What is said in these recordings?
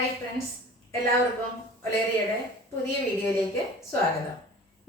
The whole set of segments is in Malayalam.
ഹായ് ഫ്രണ്ട്സ്, എല്ലാവർക്കും ഒലേറിയയുടെ പുതിയ വീഡിയോയിലേക്ക് സ്വാഗതം.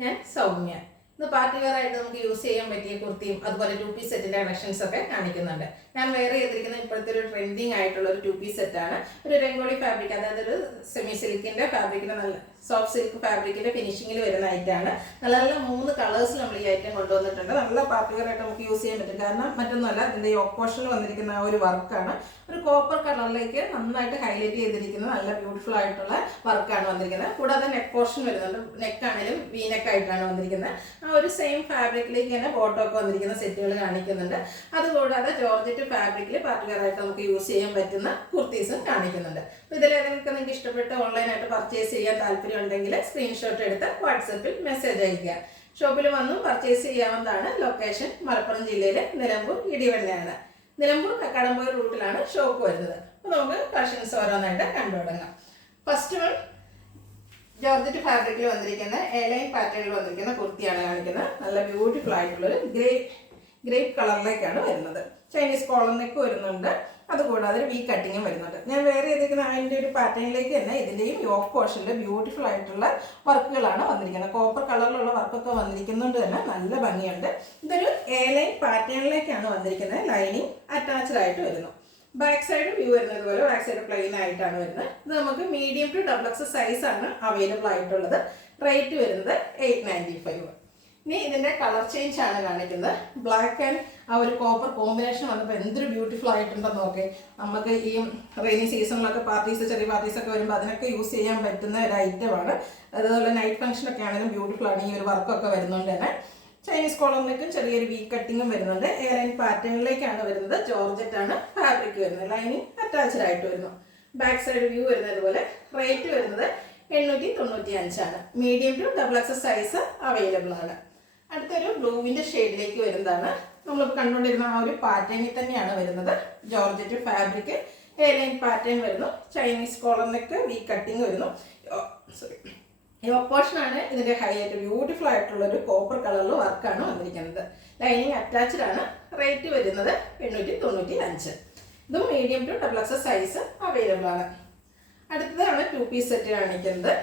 ഞാൻ സൗമ്യ. ഇന്ന് പാർട്ടി വെയർ ആയിട്ട് നമുക്ക് യൂസ് ചെയ്യാൻ പറ്റിയ കുർത്തിയും അതുപോലെ 2 പീസ് സെറ്റിന്റെ കളക്ഷൻസ് ഒക്കെ കാണിക്കുന്നുണ്ട്. ഞാൻ വെയർ ചെയ്തിരിക്കുന്ന ഇപ്പോഴത്തെ ഒരു ട്രെൻഡിങ് ആയിട്ടുള്ള ഒരു 2 പീസ് സെറ്റാണ്. ഒരു രംഗോളി ഫാബ്രിക്, അതായത് ഒരു സെമി സിൽക്കിന്റെ ഫാബ്രിക്കിന്റെ നല്ല സോഫ്റ്റ് സിൽക്ക് ഫാബ്രിക്കിന്റെ ഫിനിഷിംഗിൽ വരുന്ന ഐറ്റമാണ്. നല്ല നല്ല 3 കളേഴ്സിൽ നമ്മൾ ഈ ഐറ്റം കൊണ്ടുവന്നിട്ടുണ്ട്. നല്ല പാർട്ടി വെയർ ആയിട്ട് നമുക്ക് യൂസ് ചെയ്യാൻ പറ്റും. കാരണം മറ്റൊന്നുമല്ല, ഇതിന്റെ യോക്ക് പോർഷനിൽ വന്നിരിക്കുന്ന ആ ഒരു വർക്കാണ് ഒരു കോപ്പർ കളറിലേക്ക് നന്നായിട്ട് ഹൈലൈറ്റ് ചെയ്തിരിക്കുന്ന നല്ല ബ്യൂട്ടിഫുൾ ആയിട്ടുള്ള വർക്കാണ് വന്നിരിക്കുന്നത്. കൂടാതെ നെക്ക് പോർഷൻ വരുന്നുണ്ട്. നെക്കാണെങ്കിലും വി നെക്ക് ആയിട്ടാണ് വന്നിരിക്കുന്നത്. ആ ഒരു സെയിം ഫാബ്രിക്കിലേക്ക് തന്നെ ബോട്ടം ഒക്കെ വന്നിരിക്കുന്ന സെറ്റുകൾ കാണിക്കുന്നുണ്ട്. അതുകൂടാതെ ജോർജറ്റ് ഫാബ്രിക്കിൽ പാർട്ടി വെയർ ആയിട്ട് നമുക്ക് യൂസ് ചെയ്യാൻ പറ്റുന്ന കുർത്തീസും കാണിക്കുന്നുണ്ട്. അപ്പോൾ ഇതിലേതെങ്കിലും നിങ്ങൾക്ക് ഇഷ്ടപ്പെട്ട് ഓൺലൈനായിട്ട് പർച്ചേസ് ചെയ്യാൻ താല്പര്യം ഉണ്ടെങ്കിൽ സ്ക്രീൻഷോട്ട് എടുത്ത് വാട്സപ്പിൽ മെസ്സേജ് അയയ്ക്കുക. ഷോപ്പിൽ വന്നും പർച്ചേസ് ചെയ്യാവുന്നതാണ്. ലൊക്കേഷൻ മലപ്പുറം ജില്ലയിലെ നിലമ്പൂർ ഇടിവണ്ണയാണ്. നിലമ്പൂർ കക്കാടംപോയ റൂട്ടിലാണ് ഷോപ്പ് വരുന്നത്. അപ്പോൾ നമുക്ക് കളക്ഷൻസ് ഓരോന്നായിട്ട് കണ്ടു തുടങ്ങാം. ഫസ്റ്റ് വൺ ജോർജറ്റ് ഫാബ്രിക്കിൽ വന്നിരിക്കുന്ന എലൈൻ പാറ്റേണിൽ വന്നിരിക്കുന്ന കുർത്തിയാണ് കാണിക്കുന്നത്. നല്ല ബ്യൂട്ടിഫുൾ ആയിട്ടുള്ളൊരു ഗ്രേപ്പ് കളറിലേക്കാണ് വരുന്നത്. ചൈനീസ് കോളർ നെക്ക് വരുന്നുണ്ട്. അതുകൂടാതെ ഒരു വി കട്ടിങ്ങും വരുന്നുണ്ട്. ഞാൻ വേറെ ചെയ്തിരിക്കുന്ന അതിൻ്റെ ഒരു പാറ്റേണിലേക്ക് തന്നെ ഇതിൻ്റെയും യോക്ക് പോർഷനിൽ ബ്യൂട്ടിഫുൾ ആയിട്ടുള്ള വർക്കുകളാണ് വന്നിരിക്കുന്നത്. കോപ്പർ കളറിലുള്ള വർക്കൊക്കെ വന്നിരിക്കുന്നുണ്ട് തന്നെ നല്ല ഭംഗിയുണ്ട്. ഇതൊരു എലൈൻ പാറ്റേണിലേക്കാണ് വന്നിരിക്കുന്നത്. ലൈനിങ് അറ്റാച്ച്ഡ് ആയിട്ട് വരുന്നു. ബാക്ക് സൈഡ് വ്യൂ വരുന്നത് പോലെ ബാക്ക് സൈഡ് പ്ലെയിൻ ആയിട്ടാണ് വരുന്നത്. ഇത് നമുക്ക് മീഡിയം ടു XXL സൈസാണ് അവൈലബിൾ ആയിട്ടുള്ളത്. റേറ്റ് വരുന്നത് 895. ഇനി ഇതിൻ്റെ കളർ ചേഞ്ച് ആണ് കാണിക്കുന്നത്. ബ്ലാക്ക് ആൻഡ് ആ ഒരു കോപ്പർ കോമ്പിനേഷൻ വന്നപ്പോൾ എന്തൊരു ബ്യൂട്ടിഫുൾ ആയിട്ടുണ്ടെന്ന് നോക്കി. നമുക്ക് ഈ റെയിനി സീസണിലൊക്കെ ചെറിയ പാർട്ടീസൊക്കെ വരുമ്പോൾ അതിനൊക്കെ യൂസ് ചെയ്യാൻ പറ്റുന്ന ഒരു ഐറ്റമാണ്. അതുപോലെ നൈറ്റ് ഫംഗ്ഷനൊക്കെ ആണെങ്കിലും ബ്യൂട്ടിഫുൾ ആണ്. ഈ ഒരു വർക്കൊക്കെ വരുന്നുണ്ട് തന്നെ. ചൈനീസ് കോളറിലേക്കും ചെറിയൊരു വി കട്ടിങ്ങും വരുന്നുണ്ട്. എയർലൈൻ പാറ്റേണിലേക്കാണ് വരുന്നത്. ജോർജറ്റ് ആണ് ഫാബ്രിക് വരുന്നത്. ലൈനിങ് അറ്റാച്ച്ഡ് ആയിട്ട് വരുന്നു. ബാക്ക് സൈഡ് വ്യൂ വരുന്നത് പോലെ. റേറ്റ് വരുന്നത് 895 ആണ്. Medium to XXL size available ആണ്. അടുത്തൊരു ബ്ലൂവിൻ്റെ ഷെയ്ഡിലേക്ക് വരുന്നതാണ്. നമ്മളിപ്പോൾ കണ്ടുകൊണ്ടിരുന്ന ആ ഒരു പാറ്റേണിൽ തന്നെയാണ് വരുന്നത്. ജോർജറ്റ് ഫാബ്രിക് എയർലൈൻ പാറ്റേൺ വരുന്നു. Chinese collar neck V cutting വരുന്നു. യോക്ക് പോർഷനാണ് ഇതിൻ്റെ ഹൈലൈറ്റ്. ബ്യൂട്ടിഫുൾ ആയിട്ടുള്ളൊരു കോപ്പർ കളറിൽ വർക്കാണ് വന്നിരിക്കുന്നത്. ലൈനിങ് അറ്റാച്ച്ഡ് ആണ്. റേറ്റ് വരുന്നത് 895. ഇതും medium to XXL size available ആണ്. അടുത്തതാണ് 2 പീസ് സെറ്റ് കാണിക്കുന്നത്.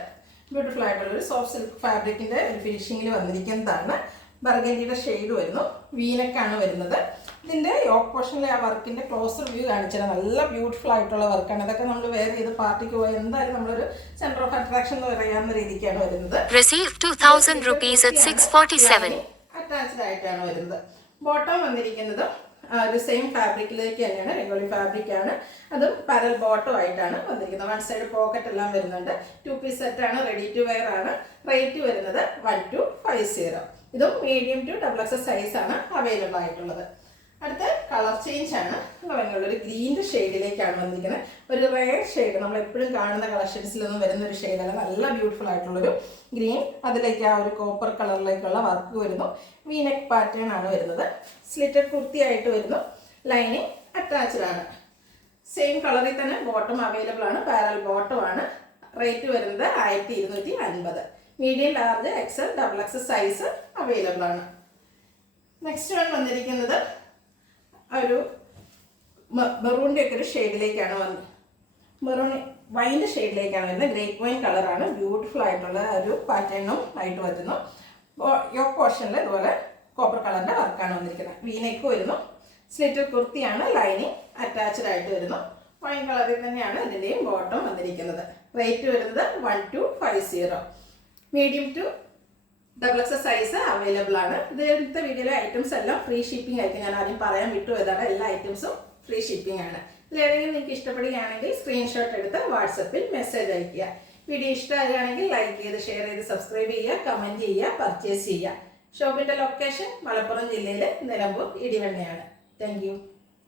ബ്യൂട്ടിഫുൾ ആയിട്ടുള്ളൊരു സോഫ്റ്റ് സിൽക്ക് ഫാബ്രിക്കിൻ്റെ ഒരു ഫിനിഷിങ്ങിൽ വന്നിരിക്കുന്നതാണ്. ബർഗൻഡിയുടെ ഷെയ്ഡ് വരുന്നു. വീനക്കാണ് വരുന്നത്. ഇതിൻ്റെ യോക്ക് പോർഷനിലെ ആ വർക്കിൻ്റെ ക്ലോസർ വ്യൂ കാണിച്ചാൽ നല്ല ബ്യൂട്ടിഫുൾ ആയിട്ടുള്ള വർക്കാണ്. അതൊക്കെ നമ്മൾ വേറെ ചെയ്ത് പാർട്ടിക്ക് പോയി എന്തായാലും നമ്മളൊരു സെൻറ്റർ ഓഫ് അട്രാക്ഷൻ എന്ന് പറയാവുന്ന രീതിക്കാണ് വരുന്നത്. അറ്റാച്ച്ഡ് ആയിട്ടാണ് വരുന്നത്. ബോട്ടം വന്നിരിക്കുന്നത് ഒരു സെയിം ഫാബ്രിക്കിലേക്ക് തന്നെയാണ്. രംഗോളി ഫാബ്രിക് ആണ്. അതും പാരൽ ബോട്ടം ആയിട്ടാണ് വന്നിരിക്കുന്നത്. 1 സൈഡ് പോക്കറ്റ് എല്ലാം വരുന്നുണ്ട്. 2 പീസ് സെറ്റാണ്. റെഡി ടു വെയർ ആണ്. റേറ്റ് വരുന്നത് 1250. ഇതും മീഡിയം ടു XXL സൈസാണ് അവൈലബിൾ ആയിട്ടുള്ളത്. അടുത്ത കളർ ചേഞ്ച് ആണ്. ഒരു ഗ്രീൻ്റെ ഷെയ്ഡിലേക്കാണ് വന്നിരിക്കുന്നത്. ഒരു റെയർ ഷെയ്ഡ്, നമ്മൾ എപ്പോഴും കാണുന്ന കളക്ഷൻസിലൊന്നും വരുന്ന ഒരു ഷെയ്ഡല്ല. നല്ല ബ്യൂട്ടിഫുൾ ആയിട്ടുള്ളൊരു ഗ്രീൻ. അതിലേക്ക് ആ ഒരു കോപ്പർ കളറിലേക്കുള്ള വർക്ക് വരുന്നു. വി നെക്ക് പാറ്റേൺ ആണ് വരുന്നത്. സ്ലിറ്റഡ് കുർത്തി ആയിട്ട് വരുന്നു. ലൈനിങ് അറ്റാച്ച്ഡ് ആണ്. സെയിം കളറിൽ തന്നെ ബോട്ടം അവൈലബിൾ ആണ്. പാരൽ ബോട്ടം ആണ്. റേറ്റ് വരുന്നത് 1250. Medium large XL XXL size available ആണ്. നെക്സ്റ്റ് വൺ വന്നിരിക്കുന്നത് ഒരു മെറൂണിൻ്റെ ഒക്കെ ഒരു ഷെയ്ഡിലേക്കാണ് മെറൂൺ വൈൻ്റെ ഷെയ്ഡിലേക്കാണ് വരുന്നത്. ഗ്രേപ്പ് വൈൻ കളറാണ്. ബ്യൂട്ടിഫുൾ ആയിട്ടുള്ള ഒരു പാറ്റേണും ആയിട്ട് വരുന്നു. യോക്ക് പോർഷനിൽ ഇതുപോലെ കോപ്പർ കളറിൻ്റെ വർക്കാണ് വന്നിരിക്കുന്നത്. വീനെക്ക് വരുന്നു. സ്ലിറ്റഡ് കുർത്തിയാണ്. ലൈനിങ് അറ്റാച്ച്ഡ് ആയിട്ട് വരുന്നു. വൈൻ കളറിൽ തന്നെയാണ് ഇതിൻ്റെയും ബോട്ടം വന്നിരിക്കുന്നത്. റേറ്റ് വരുന്നത് 1250. Medium to XXL size available ആണ്. ഇതിലത്തെ വീഡിയോയിലെ ഐറ്റംസ് എല്ലാം ഫ്രീ ഷിപ്പിംഗ് ആയിരിക്കും. ഞാൻ ആദ്യം പറയാൻ വിട്ടുപോയതാണ്. എല്ലാ ഐറ്റംസും ഫ്രീ ഷിപ്പിംഗ് ആണ്. ഇതിലേതെങ്കിലും നിങ്ങൾക്ക് ഇഷ്ടപ്പെടുകയാണെങ്കിൽ സ്ക്രീൻഷോട്ട് എടുത്ത് വാട്സപ്പിൽ മെസ്സേജ് അയയ്ക്കുക. വീഡിയോ ഇഷ്ടമാകുകയാണെങ്കിൽ ലൈക്ക് ചെയ്ത് ഷെയർ ചെയ്ത് സബ്സ്ക്രൈബ് ചെയ്യുക, കമൻറ്റ് ചെയ്യുക, പർച്ചേസ് ചെയ്യുക. ഷോപ്പിൻ്റെ ലൊക്കേഷൻ മലപ്പുറം ജില്ലയിലെ നിലമ്പൂർ ഇടിവണ്ണയാണ്. Thank you.